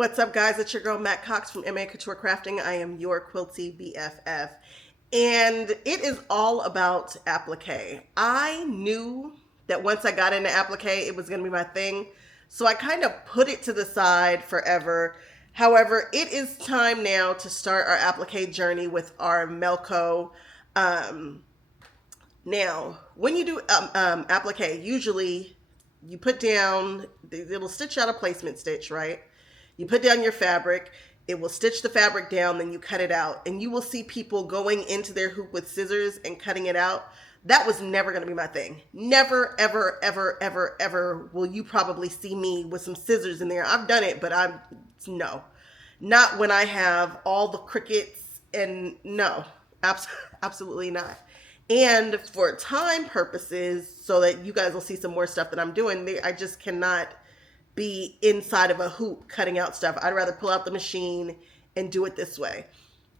What's up, guys? It's your girl Matt Cox from MA Couture Crafting. I am your quilty BFF, and it is all about applique. I knew that once I got into applique, it was going to be my thing, so I kind of put it to the side forever. However, it is time now to start our applique journey with our Melco. Now, when you do applique, usually you put down, it'll stitch out a placement stitch, right? You put down your fabric, it will stitch the fabric down, then you cut it out. And you will see people going into their hoop with scissors and cutting it out. That was never going to be my thing. Never, ever, ever, ever, ever will you probably see me with some scissors in there. I've done it, but no. Not when I have all the crickets and no, absolutely not. And for time purposes, so that you guys will see some more stuff that I'm doing, I just cannot be inside of a hoop cutting out stuff. I'd rather pull out the machine and do it this way.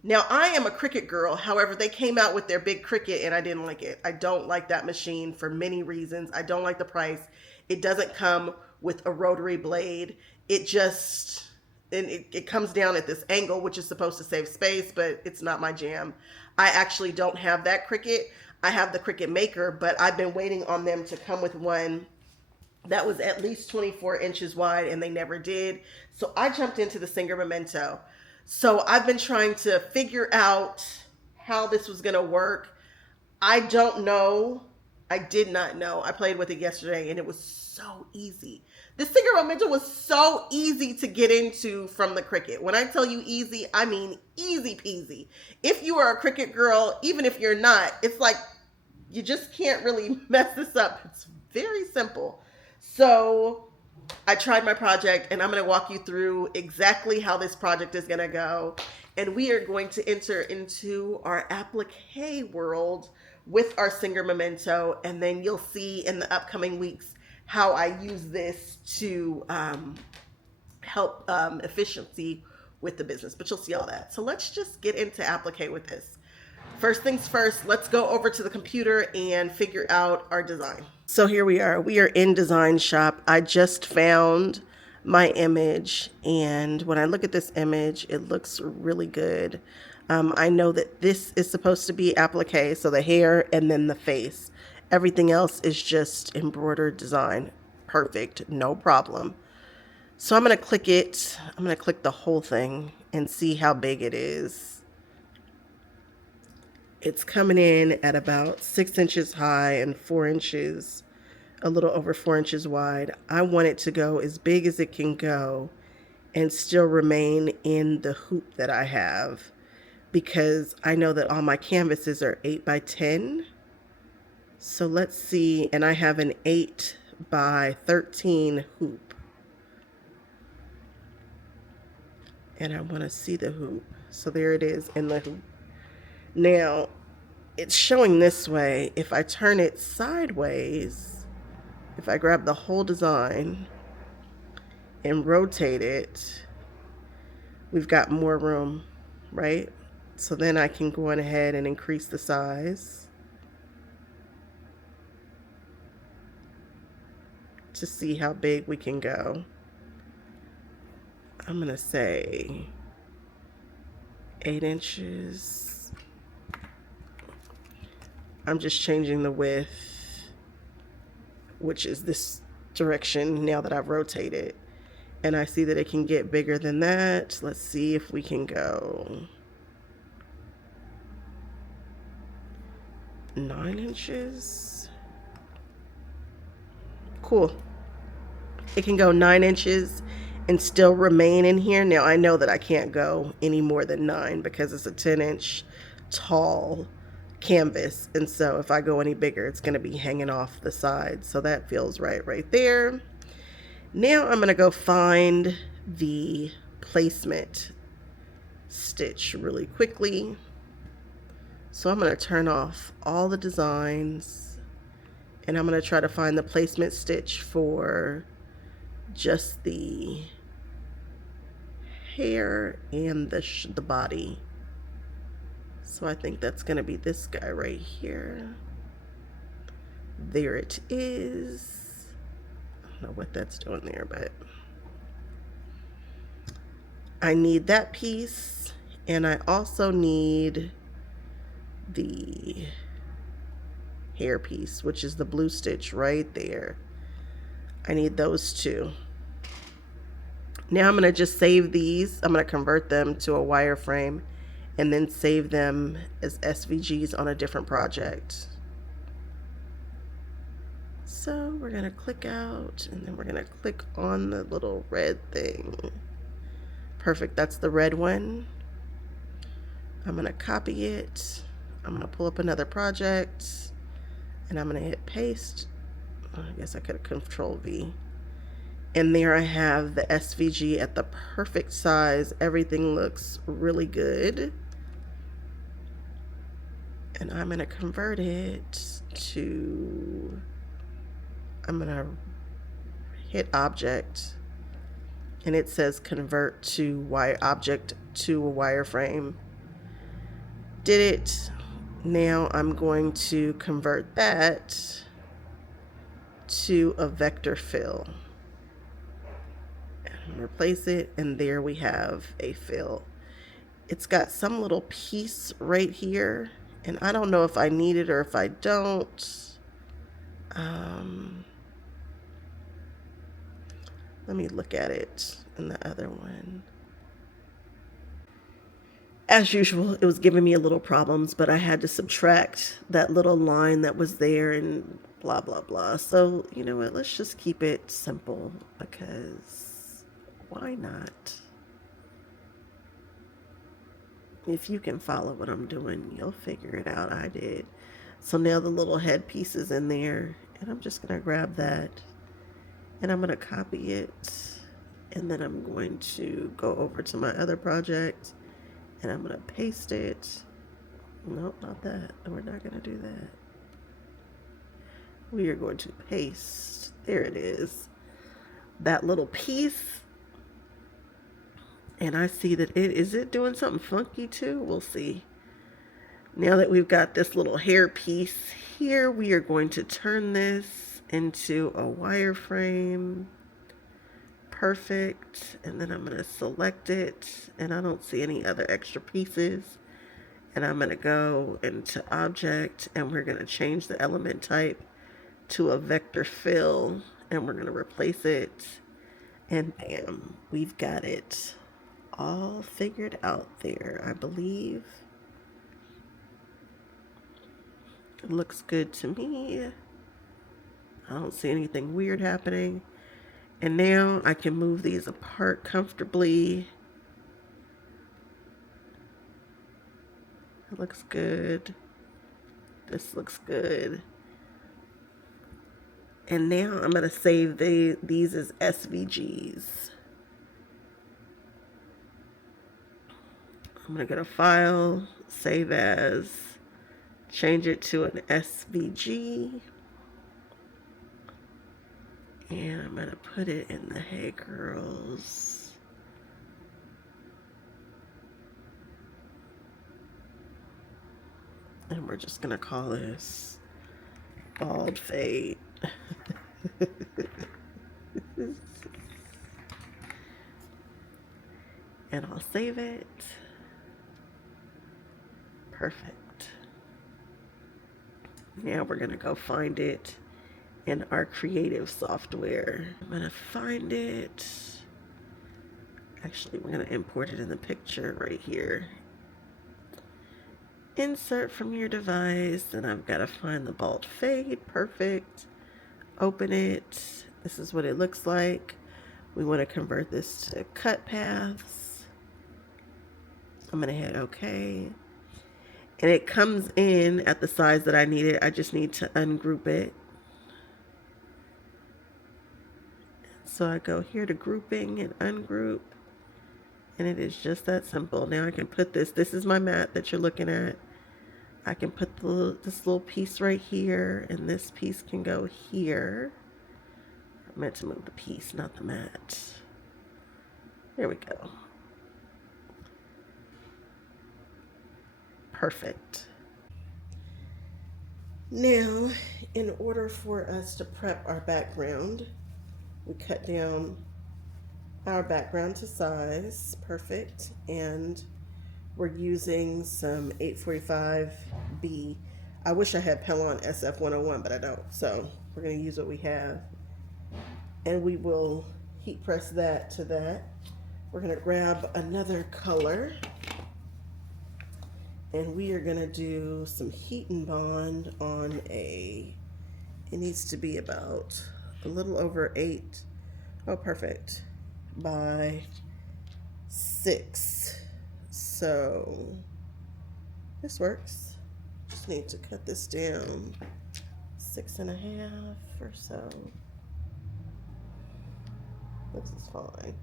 Now, I am a Cricut girl. However, they came out with their big Cricut and I didn't like it. I don't like that machine for many reasons. I don't like the price. It doesn't come with a rotary blade. It just, and it comes down at this angle, which is supposed to save space, but it's not my jam. I actually don't have that Cricut. I have the Cricut Maker, but I've been waiting on them to come with one that was at least 24 inches wide, and they never did. So I jumped into the Singer Momento. So I've been trying to figure out how this was going to work. I don't know. I did not know. I played with it yesterday, and it was so easy. The Singer Momento was so easy to get into from the Cricut. When I tell you easy, I mean easy peasy. If you are a Cricut girl, even if you're not, it's like you just can't really mess this up. It's very simple. So I tried my project, and I'm going to walk you through exactly how this project is going to go. And we are going to enter into our applique world with our Singer Momento. And then you'll see in the upcoming weeks how I use this to help efficiency with the business. But you'll see all that. So let's just get into applique with this. First things first, let's go over to the computer and figure out our design. So here we are. We are in Design Shop. I just found my image, and when I look at this image, it looks really good. I know that this is supposed to be applique, so the hair and then the face. Everything else is just embroidered design. Perfect, no problem. So I'm going to click it. I'm going to click the whole thing and see how big it is. It's coming in at about 6 inches high and 4 inches, a little over 4 inches wide. I want it to go as big as it can go and still remain in the hoop that I have, because I know that all my canvases are 8 by 10. So let's see, and I have an 8 by 13 hoop. And I want to see the hoop. So there it is in the hoop. Now, it's showing this way. If I turn it sideways, if I grab the whole design and rotate it, we've got more room, right? So then I can go on ahead and increase the size to see how big we can go. I'm gonna say 8 inches. I'm just changing the width, which is this direction now that I've rotated. And I see that it can get bigger than that. Let's see if we can go 9 inches. Cool. It can go 9 inches and still remain in here. Now I know that I can't go any more than 9 because it's a 10-inch tall canvas, and so if I go any bigger, it's going to be hanging off the side. So that feels right there. Now I'm going to go find the placement stitch really quickly. So I'm going to turn off all the designs, and I'm going to try to find the placement stitch for just the hair and the body. So I think that's going to be this guy right here. There it is. I don't know what that's doing there, but I need that piece, and I also need the hair piece, which is the blue stitch right there. I need those two. Now I'm going to just save these. I'm going to convert them to a wireframe and then save them as SVGs on a different project. So we're going to click out, and then we're going to click on the little red thing. Perfect, that's the red one. I'm going to copy it. I'm going to pull up another project, and I'm going to hit paste. I guess I could have Control V. And there I have the SVG at the perfect size. Everything looks really good. And I'm going to convert it to, I'm going to hit object, and it says convert to object to a wireframe. Did it. Now I'm going to convert that to a vector fill. Replace it, and there we have a fill. It's got some little piece right here, and I don't know if I need it or if I don't. Let me look at it in the other one. As usual, it was giving me a little problems, but I had to subtract that little line that was there and blah, blah, blah. So, you know what, let's just keep it simple, because why not? If you can follow what I'm doing, you'll figure it out. I did. So now the little head piece is in there, and I'm just going to grab that, and I'm going to copy it, and then I'm going to go over to my other project, and I'm going to paste it. Nope, not that. We're not going to do that. We are going to paste. There it is. That little piece. And I see that is it doing something funky too? We'll see. Now that we've got this little hair piece here, we are going to turn this into a wireframe. Perfect. And then I'm going to select it, and I don't see any other extra pieces. And I'm going to go into object, and we're going to change the element type to a vector fill, and we're going to replace it. And bam, we've got it all figured out there, I believe. It looks good to me. I don't see anything weird happening. And now I can move these apart comfortably. It looks good. This looks good. And now I'm going to save these as SVGs. I'm going to go to File, Save As, change it to an SVG. And I'm going to put it in the Hey Girls. And we're just going to call this Bald Fade. And I'll save it. Perfect. Now we're going to go find it in our creative software. I'm going to find it. Actually, we're going to import it in the picture right here. Insert from your device, and I've got to find the Bald Fade. Perfect. Open it. This is what it looks like. We want to convert this to cut paths. I'm going to hit OK. And it comes in at the size that I need it. I just need to ungroup it. So I go here to grouping and ungroup. And it is just that simple. Now I can put this is my mat that you're looking at. I can put this little piece right here, and this piece can go here. I meant to move the piece, not the mat. There we go. Perfect. Now, in order for us to prep our background, we cut down our background to size, perfect, and we're using some 845B. I wish I had Pellon SF101, but I don't, so we're going to use what we have. And we will heat press that to that. We're going to grab another color, and we are going to do some heat and bond on it needs to be about a little over 8, oh perfect, by 6. So this works. Just need to cut this down 6.5 or so. This is fine.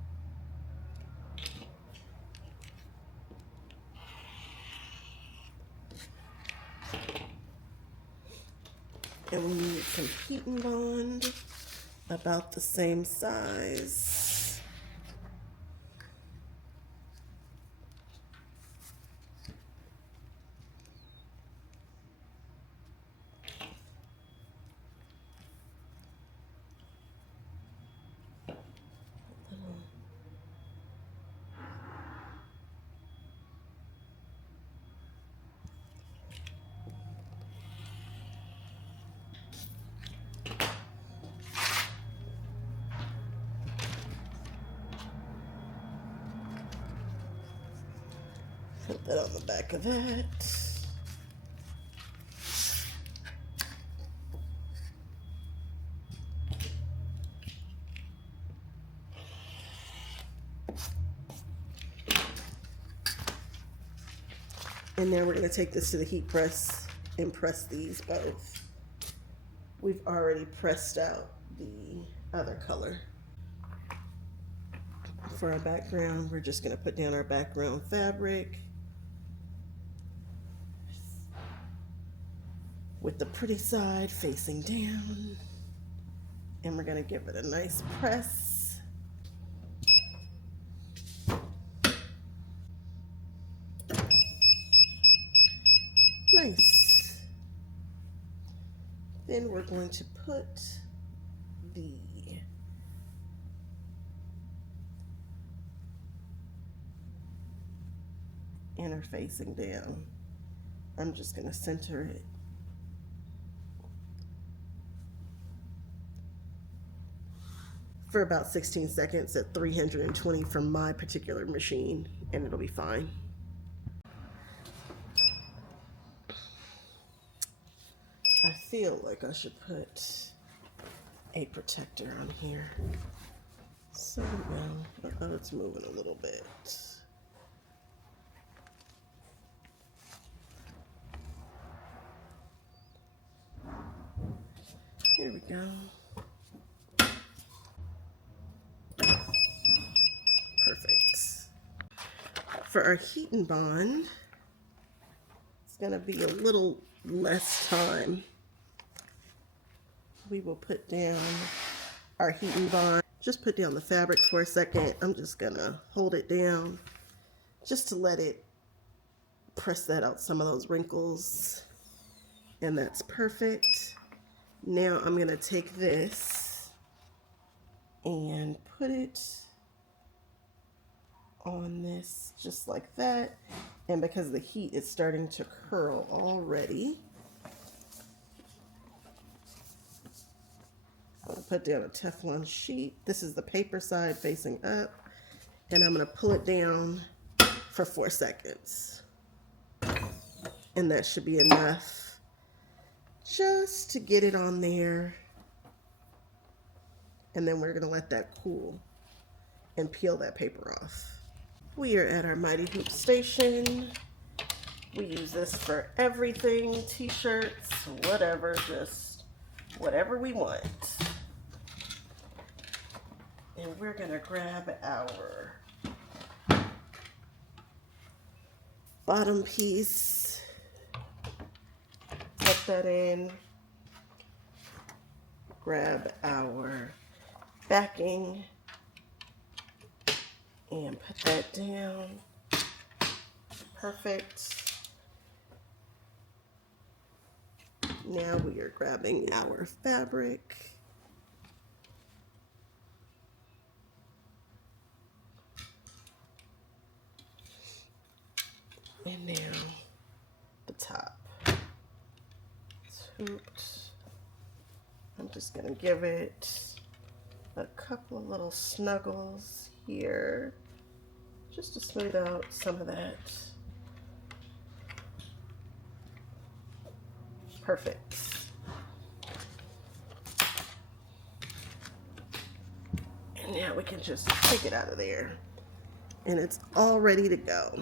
And we need some heat and bond about the same size. Put that on the back of that. And now we're going to take this to the heat press and press these both. We've already pressed out the other color. For our background, we're just going to put down our background fabric with the pretty side facing down, and we're going to give it a nice press. Nice. Then we're going to put the inner facing down. I'm just going to center it. For about 16 seconds at 320 from my particular machine, and it'll be fine. I feel like I should put a protector on here. So, well, oh, it's moving a little bit. Here we go. Perfect. For our heat and bond, it's going to be a little less time. We will put down our heat and bond. Just put down the fabric for a second. I'm just going to hold it down just to let it press that out some of those wrinkles. And that's perfect. Now I'm going to take this and put it on this just like that, and because the heat is starting to curl already, I'll put down a Teflon sheet. This is the paper side facing up, and I'm going to pull it down for 4 seconds, and that should be enough just to get it on there. And then we're going to let that cool and peel that paper off. We are at our Mighty Hoop station. We use this for everything, t-shirts, whatever, just whatever we want. And we're gonna grab our bottom piece, tuck that in, grab our backing, and put that down. Perfect. Now we are grabbing our fabric. hooped. I'm just gonna give it a couple of little snuggles here, just to smooth out some of that. Perfect. And now we can just take it out of there. And it's all ready to go.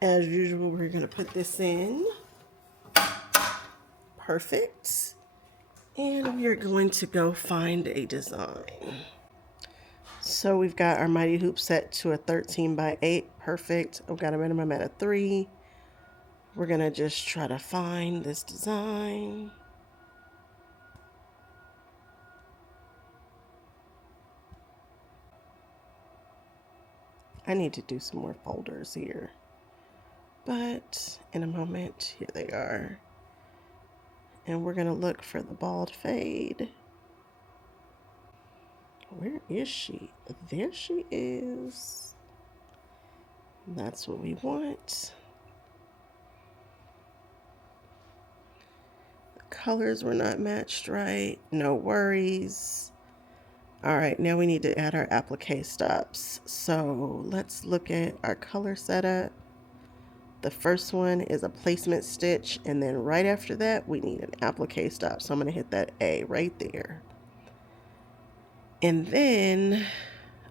As usual, we're gonna put this in. Perfect. And we're going to go find a design. So we've got our mighty hoop set to a 13 by 8. Perfect. I've got a minimum at a 3. We're gonna just try to find this design. I need to do some more folders here, but in a moment, here they are. And we're gonna look for the bald fade. Where is she? There she is. That's what we want. The colors were not matched right. No worries. All right, now we need to add our applique stops. So let's look at our color setup. The first one is a placement stitch, and then right after that, we need an applique stop. So I'm gonna hit that A right there. And then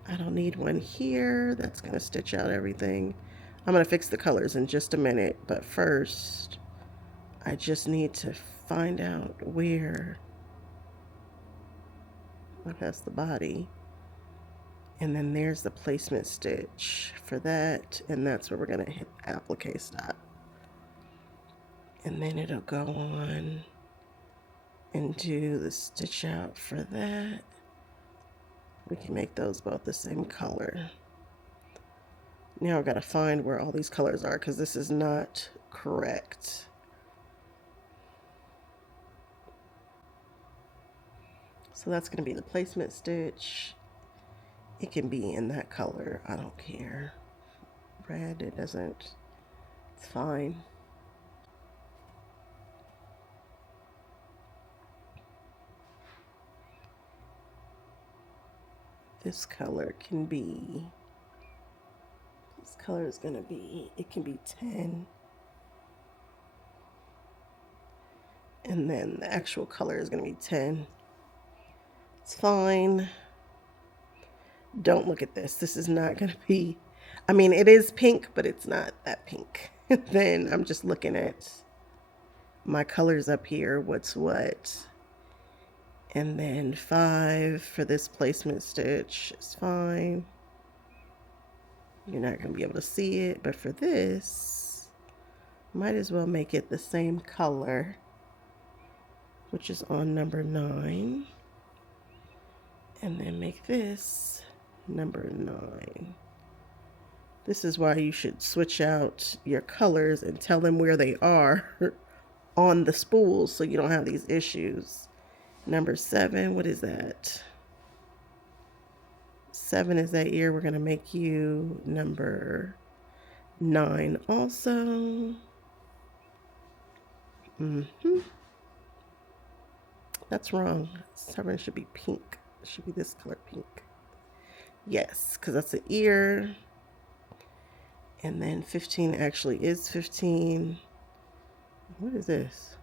I don't need one here. That's gonna stitch out everything. I'm gonna fix the colors in just a minute, but first, I just need to find out where that's the body, and then there's the placement stitch for that, and that's where we're going to hit applique stop, and then it'll go on and do the stitch out for that. We can make those both the same color. Now I've got to find where all these colors are because this is not correct. So that's going to be the placement stitch. It can be in that color. I don't care. Red, it doesn't. It's fine. This color can be, this color is going to be, it can be 10. And then the actual color is going to be 10. It's fine. Don't look at this. This is not going to be, I mean, it is pink, but it's not that pink. Then I'm just looking at my colors up here, what's what. And then 5 for this placement stitch is fine. You're not going to be able to see it, but for this, might as well make it the same color, which is on number 9. And then make this number 9. This is why you should switch out your colors and tell them where they are on the spools so you don't have these issues. Number 7, what is that? 7 is that ear. We're going to make you number 9 also. That's wrong. 7 should be pink. It should be this color pink. Yes, because that's the ear. And then 15 actually is 15. What is this?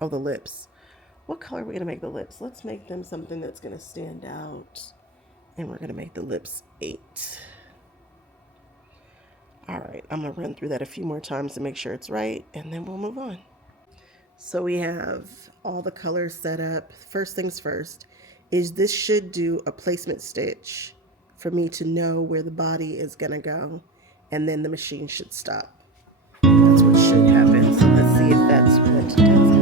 Oh, the lips. What color are we going to make the lips? Let's make them something that's going to stand out. And we're going to make the lips 8. All right, I'm going to run through that a few more times to make sure it's right, and then we'll move on. So we have all the colors set up. First things first is this should do a placement stitch for me to know where the body is going to go, and then the machine should stop. That's what should happen. So let's see if that's what does happen.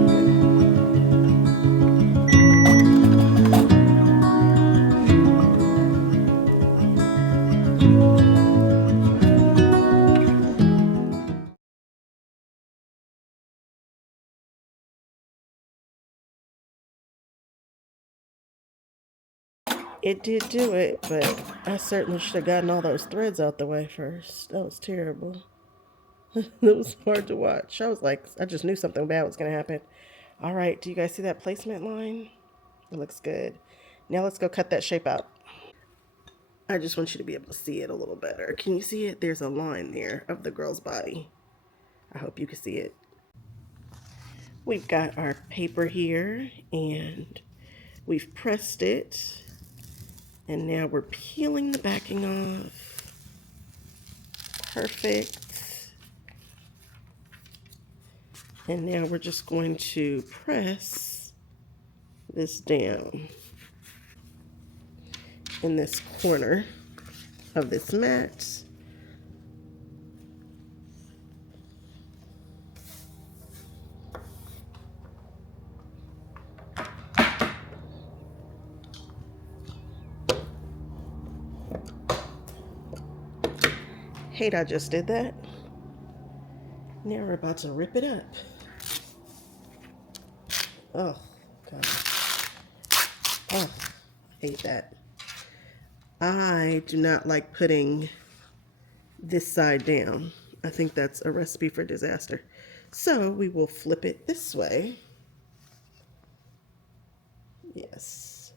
It did do it, but I certainly should have gotten all those threads out the way first. That was terrible. It was hard to watch. I was like, I just knew something bad was going to happen. All right, do you guys see that placement line? It looks good. Now let's go cut that shape out. I just want you to be able to see it a little better. Can you see it? There's a line there of the girl's body. I hope you can see it. We've got our paper here and we've pressed it. And now we're peeling the backing off. Perfect. And now we're just going to press this down in this corner of this mat. Hate I just did that. Now we're about to rip it up. Oh, God. Oh, hate that. I do not like putting this side down. I think that's a recipe for disaster. So we will flip it this way. Yes.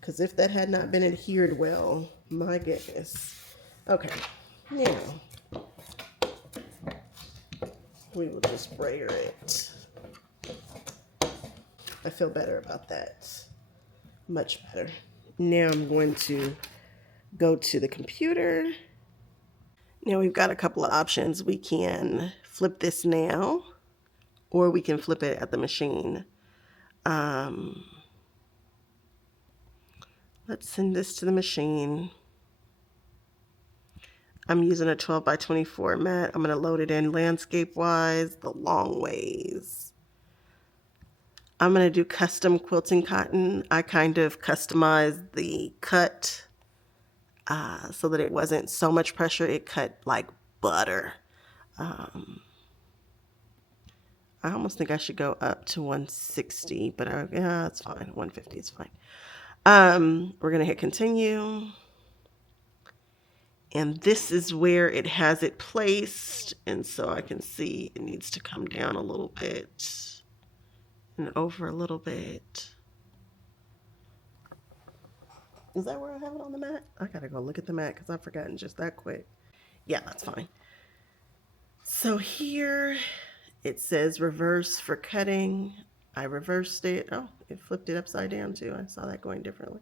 Because if that had not been adhered well, my goodness. Okay, now we will just brayer it. I feel better about that. Much better. Now I'm going to go to the computer. Now we've got a couple of options. We can flip this now, or we can flip it at the machine. Let's send this to the machine. I'm using a 12 by 24 mat. I'm going to load it in landscape-wise, the long ways. I'm going to do custom quilting cotton. I kind of customized the cut so that it wasn't so much pressure. It cut like butter. I almost think I should go up to 160, but yeah, that's fine. 150 is fine. We're going to hit continue. And this is where it has it placed. And so I can see it needs to come down a little bit and over a little bit. Is that where I have it on the mat? I gotta go look at the mat because I've forgotten just that quick. Yeah, that's fine. So here it says reverse for cutting. I reversed it. Oh, it flipped it upside down too. I saw that going differently.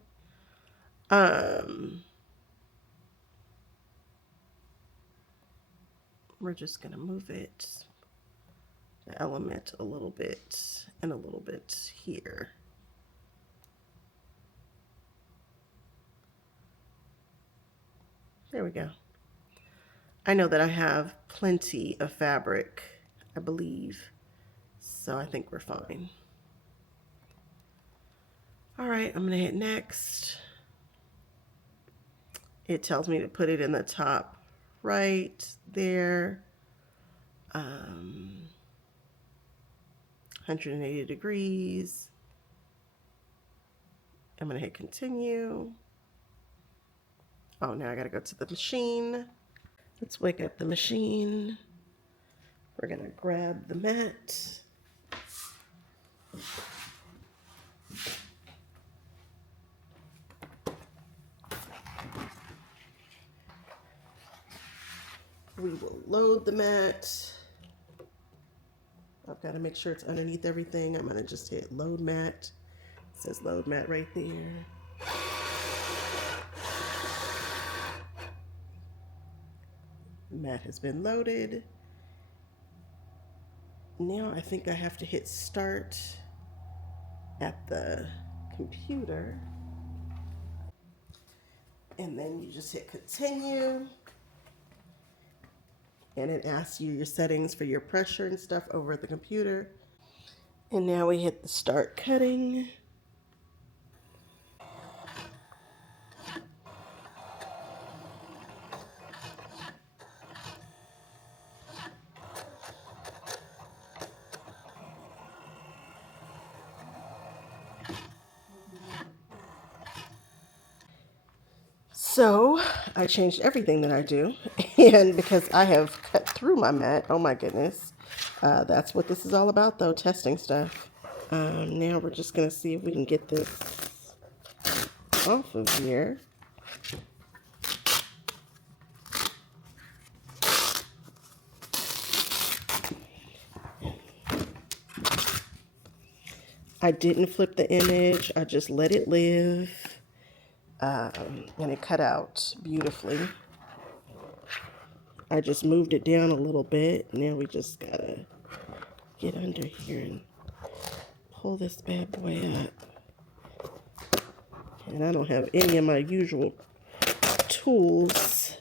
We're just gonna move it, the element a little bit and a little bit here. There we go. I know that I have plenty of fabric, I believe, so I think we're fine. All right, I'm gonna hit next. It tells me to put it in the top right there, 180 degrees. I'm gonna hit continue. Oh, now I gotta go to the machine. Let's wake up the machine. We're gonna grab the mat. We will load the mat. I've got to make sure it's underneath everything. I'm going to just hit load mat. It says load mat right there. The mat has been loaded. Now I think I have to hit start at the computer. And then you just hit continue. And it asks you your settings for your pressure and stuff over at the computer. And now we hit the start cutting. So I changed everything that I do, and because I have cut through my mat. Oh my goodness. That's what this is all about though, testing stuff. Now we're just gonna see if we can get this off of here. I didn't flip the image, I just let it live, and it cut out beautifully. I just moved it down a little bit. Now we just gotta get under here and pull this bad boy up. And I don't have any of my usual tools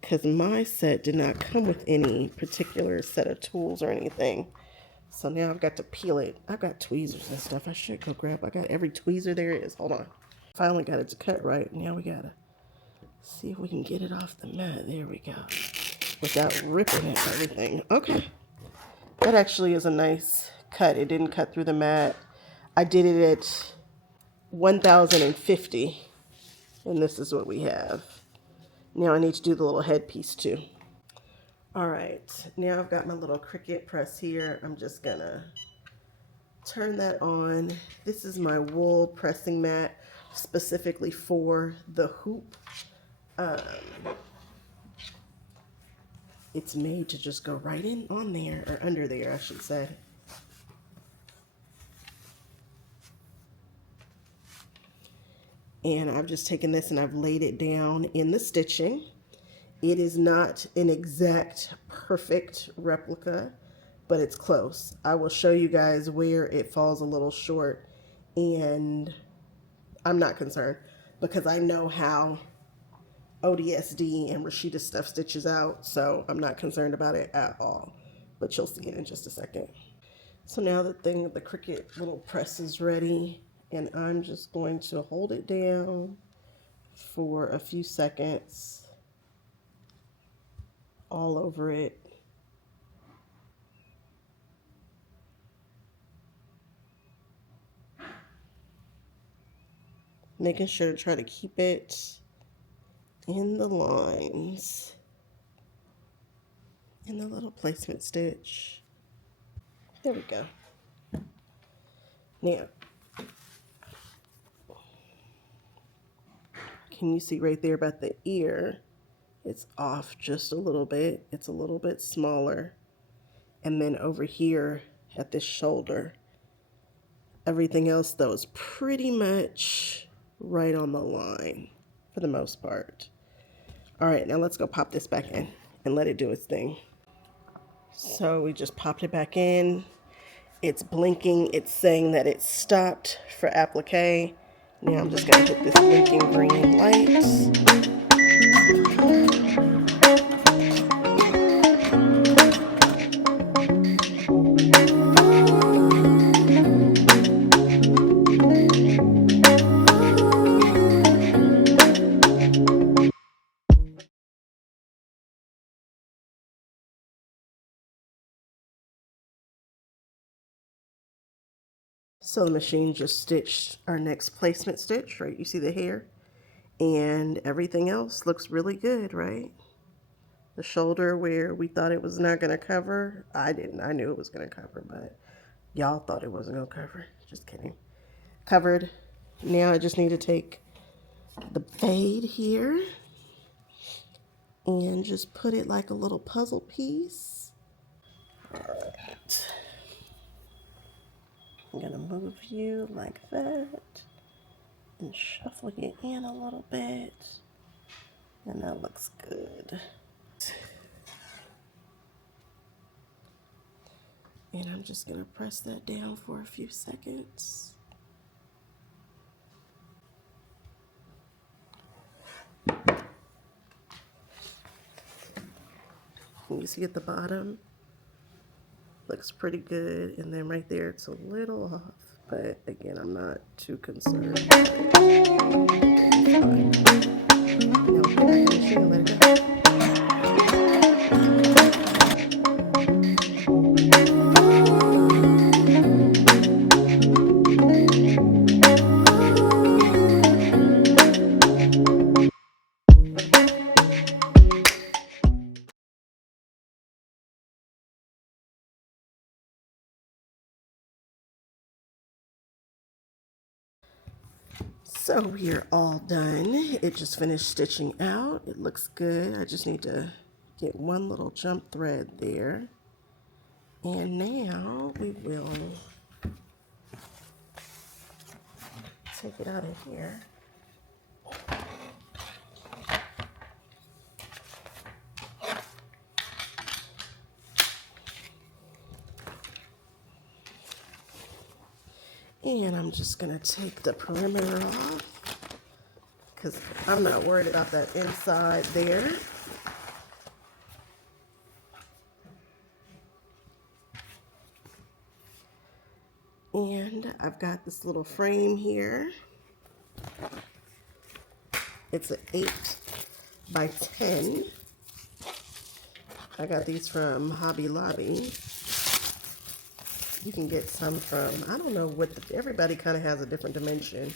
because my set did not come with any particular set of tools or anything. So now I've got to peel it. I've got tweezers and stuff. I should go grab. I got every tweezer there is. Hold on. Finally got it to cut right. Now we gotta see if we can get it off the mat. There we go. Without ripping it, everything. Okay. That actually is a nice cut. It didn't cut through the mat. I did it at 1050. And this is what we have. Now I need to do the little headpiece too. All right, now I've got my little Cricut press here. I'm just gonna turn that on. This is my wool pressing mat specifically for the hoop. It's made to just go right in on there, or under there, I should say. And I've just taken this and I've laid it down in the stitching. It is not an exact perfect replica, but it's close. I will show you guys where it falls a little short, and I'm not concerned because I know how OESD and Rashida stuff stitches out, so I'm not concerned about it at all. But you'll see it in just a second. So now the Cricut little press is ready. And I'm just going to hold it down for a few seconds all over it. Making sure to try to keep it in the lines in the little placement stitch. There we go. Now, can you see right there about the ear? It's off just a little bit. It's a little bit smaller. And then over here at this shoulder, everything else though is pretty much right on the line for the most part. All right, now let's go pop this back in and let it do its thing. So we just popped it back in. It's blinking. It's saying that it stopped for applique. Now I'm just going to hit this blinking green light. So the machine just stitched our next placement stitch, right? You see the hair? And everything else looks really good, right? The shoulder where we thought it was not going to cover, I didn't. I knew it was going to cover, but y'all thought it wasn't going to cover. Just kidding. Covered. Now I just need to take the fade here and just put it like a little puzzle piece. All right. I'm going to move you like that and shuffle you in a little bit. And that looks good. And I'm just going to press that down for a few seconds. You see at the bottom? Looks pretty good, and then right there it's a little off, but again, I'm not too concerned. Now we'll get back in the machine and let it go. So we're all done. It just finished stitching out. It looks good. I just need to get one little jump thread there. And now we will take it out of here. And I'm just gonna take the perimeter off because I'm not worried about that inside there. And I've got this little frame here. It's an 8 by 10. I got these from Hobby Lobby. You can get some from, I don't know what, everybody kind of has a different dimension.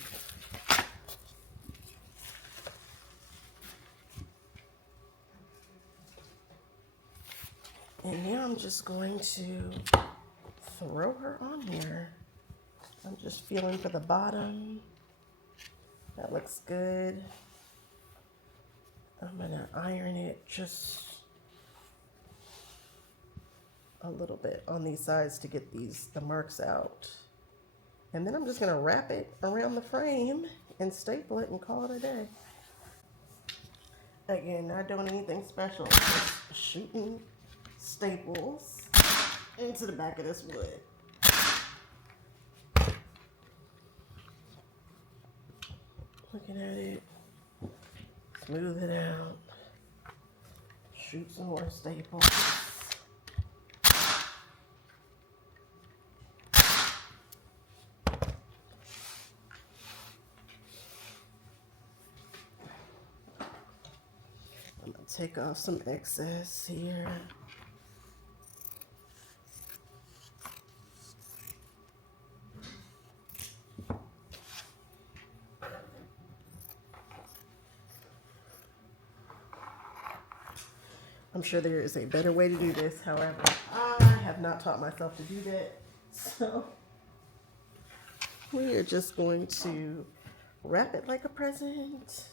And now I'm just going to throw her on here. I'm just feeling for the bottom. That looks good. I'm gonna iron it just a little bit on these sides to get the marks out. And then I'm just gonna wrap it around the frame and staple it and call it a day. Again, not doing anything special, just shooting staples into the back of this wood. Looking at it, smooth it out, shoot some more staples. I'm gonna take off some excess here. I'm sure there is a better way to do this. However, I have not taught myself to do that. So we are just going to wrap it like a present.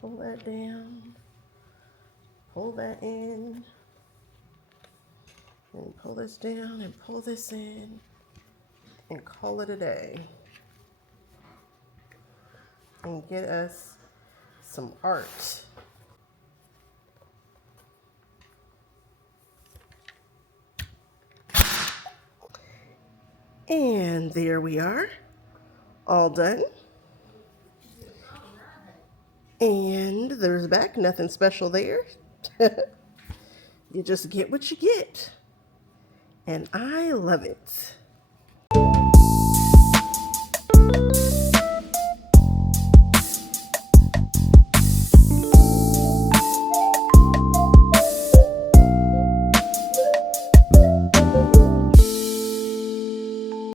Pull that down, pull that in, and pull this down and pull this in and call it a day. And get us some art. And there we are, all done. And there's the back, nothing special there. You just get what you get. And I love it.